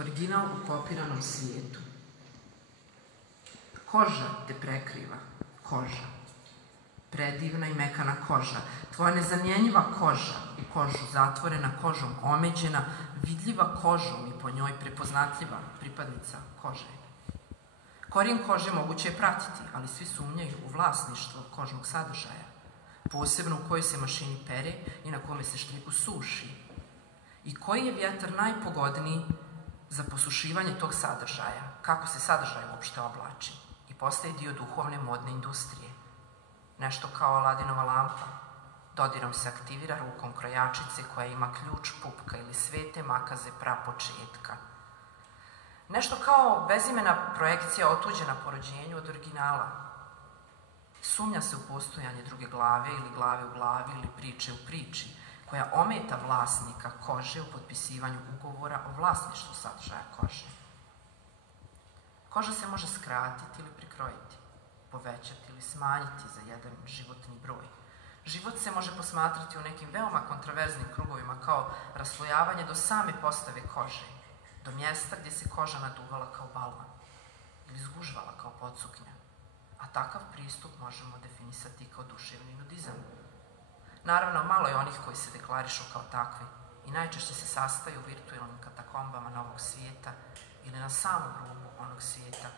Original u kopiranom svijetu. Koža te prekriva, koža. Predivna i mekana koža, tvoja nezamjenjiva koža, u kožu zatvorena, kožom omeđena, vidljiva kožom i po njoj prepoznatljiva pripadnica kože. Korijen kože moguće je pratiti, ali svi sumnjaju u vlasništvo kožnog sadržaja, posebno u kojoj se mašini pere i na kome se štriku suši. I koji je vjetar najpogodniji za posušivanje tog sadržaja, kako se sadržaj uopšte oblači i postaje dio duhovne modne industrije. Nešto kao Aladinova lampa, dodirom se aktivira rukom krojačice koja ima ključ pupka ili svete makaze prapočetka. Nešto kao bezimena projekcija otuđena po rođenju od originala. Sumnja se u postojanje druge glave ili glave u glavi ili priče u priči, koja ometa vlasnika kože u potpisivanju ugovora o vlasništvu sadržaja kože. Koža se može skratiti ili prikrojiti, povećati ili smanjiti za jedan životni broj. Život se može posmatrati u nekim veoma kontroverznim krugovima kao raslojavanje do same postave kože, do mjesta gdje se koža naduvala kao balvan ili zgužvala kao podsuknja, a takav pristup možemo definisati kao duševni nudizam. Naravno, malo je onih koji se deklarišu kao takvi i najčešće se sastaju u virtualnim katakombama novog svijeta ili na samom rubu onog svijeta